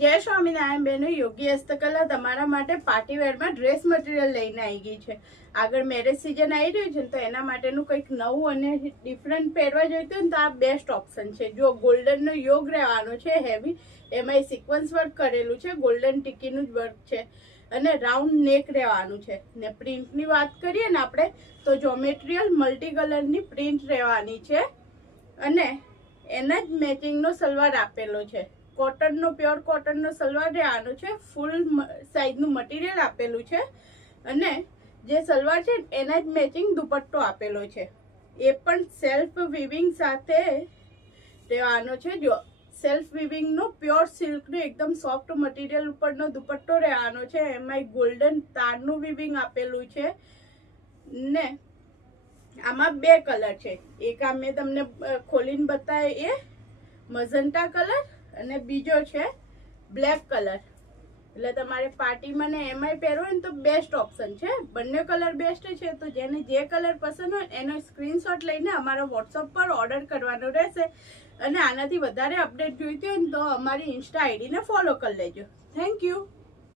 જય સ્વામિનારાયણ બહેનો, યોગી હસ્તકલા તમારા માટે પાર્ટીવેરમાં ડ્રેસ મટીરિયલ લઈને આવી ગઈ છે. આગળ મેરેજ સિઝન આવી રહ્યું છે તો એના માટેનું કંઈક નવું અને ડિફરન્ટ પહેરવા જોઈતું ને તો આ બેસ્ટ ઓપ્શન છે. જો ગોલ્ડનનો યોગ રહેવાનો છે હેવી, એમાં સિક્વન્સ વર્ક કરેલું છે, ગોલ્ડન ટીકીનું જ વર્ક છે અને રાઉન્ડ નેક રહેવાનું છે. ને પ્રિન્ટની વાત કરીએ ને આપણે તો જોમેટ્રિયલ મલ્ટી કલરની પ્રિન્ટ રહેવાની છે અને એના જ મેચિંગનો સલવાર આપેલો છે. કોટનનો પ્યોર કોટનનો સલવાર રહેવાનો છે, ફૂલ સાઈઝનું મટીરિયલ આપેલું છે અને જે સલવાર છે એના જ મેચિંગ દુપટ્ટો આપેલો છે. એ પણ સેલ્ફ વિવિંગ સાથે રહેવાનો છે. જો સેલ્ફ વિવિંગનો પ્યોર સિલ્કનો એકદમ સોફ્ટ મટીરિયલ ઉપરનો દુપટ્ટો રહેવાનો છે. એમાં ગોલ્ડન તારનું વિવિંગ આપેલું છે ને આમાં બે કલર છે. એક આ મેં તમને ખોલીને બતાવ્યો એ મજન્ટા કલર અને બીજો છે બ્લેક કલર. એટલે તમારે પાર્ટીમાં ને એમાંય પહેરવો હોય ને તો બેસ્ટ ઓપ્શન છે. બંને કલર બેસ્ટ છે. તો જેને જે કલર પસંદ હોય એનો સ્ક્રીનશોટ લઈને અમારા વોટ્સઅપ પર ઓર્ડર કરવાનો રહેશે અને આનાથી વધારે અપડેટ જોઈતી હોય ને તો અમારી ઇન્સ્ટા આઈડીને ફોલો કરી લેજો. Thank you.